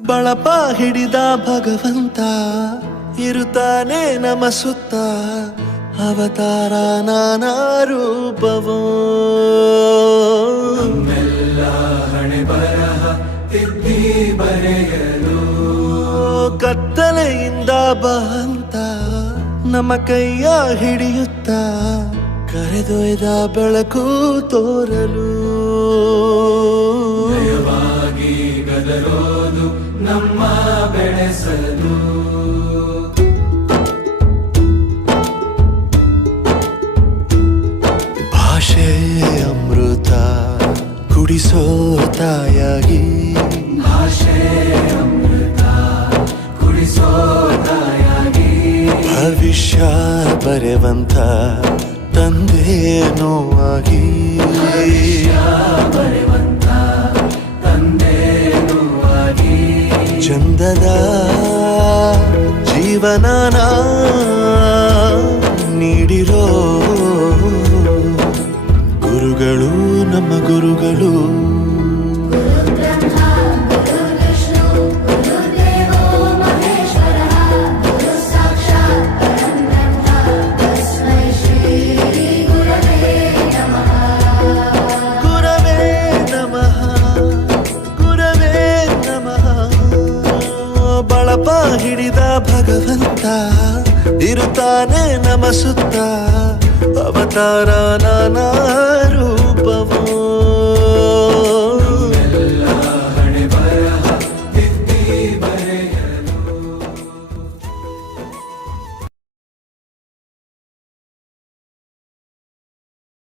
ಬಳಪ ಹಿಡಿದ ಭಗವಂತ ಇರುತ್ತಾನೆ ನಮ ಸುತ್ತ ಅವತಾರ ನಾನಾ ರೂಪವೋ ನಮ್ಮೆಲ್ಲ ಹಣೆ ಬರಹ ತಿದ್ದಿ ಬರೆಯಲು ಕತ್ತಲೆಯಿಂದ ಬಂತ ನಮ್ಮ ಕೈಯ ಹಿಡಿಯುತ್ತ ಕರೆದೊಯ್ದ ಬೆಳಕು ತೋರಲು ದಯವಾಗಿ ಗದರೋದು ನಮ್ಮ ಬೆಳೆಸಲು ಭಾಷೆ ಅಮೃತ ಕುಡಿಸೋ ತಾಯಾಗಿ ಭಾಷೆ ಅಮೃತ ಕುಡಿಸೋ ತಾಯಾಗಿ ಭವಿಷ್ಯ ಬರೆವಂತ ತಂದೇನೋ ಆಗಿ ಬರೆವಂತ ತಂದೇನೂ ಆಗಿ ಚಂದದ ಜೀವನನ ನೀಡಿರೋ ಗುರುಗಳು ನಮ್ಮ ಗುರುಗಳು ಬಳಪ ಹಿಡಿದ ಭಗವಂತ ಇರುತ್ತಾನೆ ನಮ ಸುತ್ತ ಅವತಾರ ನಾನಾ ರೂಪ